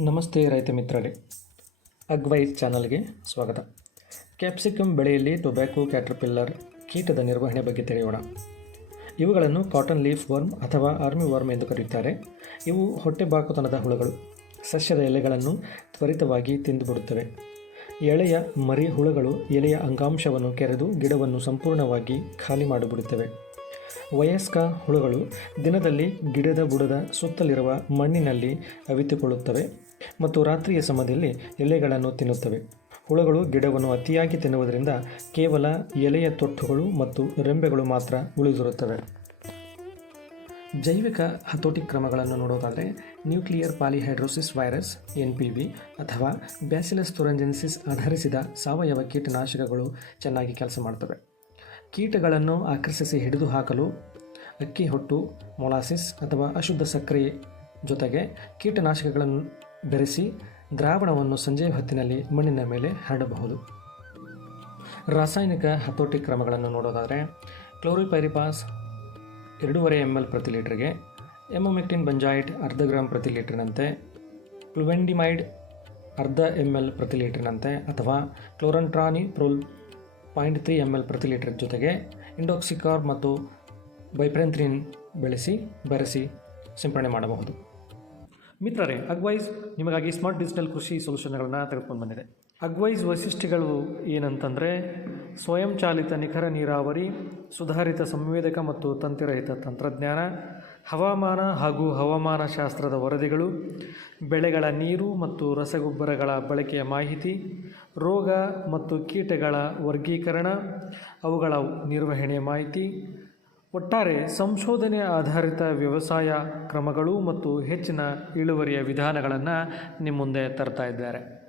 ನಮಸ್ತೆ ರೈತ ಮಿತ್ರರೇ. ಅಗ್ವೈಸ್ ಚಾನಲ್ಗೆ ಸ್ವಾಗತ. ಕ್ಯಾಪ್ಸಿಕಮ್ ಬೆಳೆಯಲ್ಲಿ ಟೊಬ್ಯಾಕೋ, ಕ್ಯಾಟರ್ಪಿಲ್ಲರ್, ಕೀಟದ ನಿರ್ವಹಣೆ ಬಗ್ಗೆ ತಿಳಿಯೋಣ. ಇವುಗಳನ್ನು ಕಾಟನ್ ಲೀಫ್ ವರ್ಮ್ ಅಥವಾ ಆರ್ಮಿ ವರ್ಮ್ ಎಂದು ಕರೆಯುತ್ತಾರೆ. ಇವು ಹೊಟ್ಟೆ ಬಾಕುತನದ ಹುಳುಗಳು. ಸಸ್ಯದ ಎಲೆಗಳನ್ನು ತ್ವರಿತವಾಗಿ ತಿಂದುಬಿಡುತ್ತವೆ. ಎಳೆಯ ಮರಿ ಹುಳುಗಳು ಎಲೆಯ ಅಂಗಾಂಶವನ್ನು ಕೆರೆದು ಗಿಡವನ್ನು ಸಂಪೂರ್ಣವಾಗಿ ಖಾಲಿ ಮಾಡಿಬಿಡುತ್ತವೆ. ವಯಸ್ಕ ಹುಳುಗಳು ದಿನದಲ್ಲಿ ಗಿಡದ ಬುಡದ ಸುತ್ತಲಿರುವ ಮಣ್ಣಿನಲ್ಲಿ ಅವಿತುಕೊಳ್ಳುತ್ತವೆ ಮತ್ತು ರಾತ್ರಿಯ ಸಮಯದಲ್ಲಿ ಎಲೆಗಳನ್ನು ತಿನ್ನುತ್ತವೆ. ಹುಳುಗಳು ಗಿಡವನ್ನು ಅತಿಯಾಗಿ ತಿನ್ನುವುದರಿಂದ ಕೇವಲ ಎಲೆಯ ತೊಟ್ಟುಗಳು ಮತ್ತು ರೆಂಬೆಗಳು ಮಾತ್ರ ಉಳಿದಿರುತ್ತವೆ. ಜೈವಿಕ ಹತೋಟಿ ಕ್ರಮಗಳನ್ನು ನೋಡೋದಾದರೆ nuclear polyhedrosis virus N P V ಅಥವಾ ಬ್ಯಾಸಿಲಸ್ ತುರಂಜೆನ್ಸಿಸ್ ಆಧರಿಸಿದ ಸಾವಯವ ಕೀಟನಾಶಕಗಳು ಚೆನ್ನಾಗಿ ಕೆಲಸ ಮಾಡ್ತವೆ. ಕೀಟಗಳನ್ನು ಆಕರ್ಷಿಸಿ ಹಿಡಿದು ಹಾಕಲು ಅಕ್ಕಿ ಹೊಟ್ಟು, ಮೊಲಾಸಿಸ್ ಅಥವಾ ಅಶುದ್ಧ ಸಕ್ಕರೆ ಜೊತೆಗೆ ಕೀಟನಾಶಕಗಳನ್ನು ಬೆರೆಸಿ ದ್ರಾವಣವನ್ನು ಸಂಜೆ ಹೊತ್ತಿನಲ್ಲಿ ಮಣ್ಣಿನ ಮೇಲೆ ಹರಡಬಹುದು. ರಾಸಾಯನಿಕ ಹತೋಟಿ ಕ್ರಮಗಳನ್ನು ನೋಡೋದಾದರೆ, ಕ್ಲೋರಿಪೈರಿಪಾಸ್ ಎರಡೂವರೆ ಎಂ ಎಲ್ ಪ್ರತಿ ಲೀಟ್ರಿಗೆ, ಎಮೊಮೆಕ್ಟಿನ್ ಬಂಜಾಯಿಟ್ ಅರ್ಧ ಗ್ರಾಮ್ ಪ್ರತಿ ಲೀಟ್ರಿನಂತೆ ಪ್ಲುವೆಂಡಿಮೈಡ್ ಅರ್ಧ ಎಂ ಎಲ್ ಪ್ರತಿ ಲೀಟ್ರಿನಂತೆ ಅಥವಾ chlorantraniliprole point three M L ಪ್ರತಿ ಲೀಟರ್ ಜೊತೆಗೆ ಇಂಡೋಕ್ಸಿಕಾರ್ ಮತ್ತು ಬೈಪ್ರೆಂತ್ರಿನ್ ಬೆಳೆಸಿ, ಬೆರೆಸಿ ಸಿಂಪಡಣೆ ಮಾಡಬಹುದು. ಮಿತ್ರರೇ, ಅಗ್ವೈಸ್ ನಿಮಗಾಗಿ ಸ್ಮಾರ್ಟ್ ಡಿಜಿಟಲ್ ಕೃಷಿ ಸೊಲ್ಯೂಷನ್ಗಳನ್ನು ತೆಗೆದುಕೊಂಡು ಬಂದಿದೆ. ಅಗ್ವೈಸ್ ವೈಶಿಷ್ಟ್ಯಗಳು ಏನಂತಂದರೆ, ಸ್ವಯಂಚಾಲಿತ ನಿಖರ ನೀರಾವರಿ, ಸುಧಾರಿತ ಸಂವೇದಕ ಮತ್ತು ತಂತಿರಹಿತ ತಂತ್ರಜ್ಞಾನ ಹವಾಮಾನ ಹಾಗೂ ಹವಾಮಾನ ಶಾಸ್ತ್ರದ ವರದಿಗಳು, ಬೆಳೆಗಳ ನೀರು ಮತ್ತು ರಸಗೊಬ್ಬರಗಳ ಬಳಕೆಯ ಮಾಹಿತಿ, ರೋಗ ಮತ್ತು ಕೀಟಗಳ ವರ್ಗೀಕರಣ, ಅವುಗಳ ನಿರ್ವಹಣೆಯ ಮಾಹಿತಿ, ಒಟ್ಟಾರೆ ಸಂಶೋಧನೆ ಆಧಾರಿತ ವ್ಯವಸಾಯ ಕ್ರಮಗಳು ಮತ್ತು ಹೆಚ್ಚಿನ ಇಳುವರಿಯ ವಿಧಾನಗಳನ್ನು ನಿಮ್ಮ ಮುಂದೆ ತರ್ತಾ ಇದ್ದಾರೆ.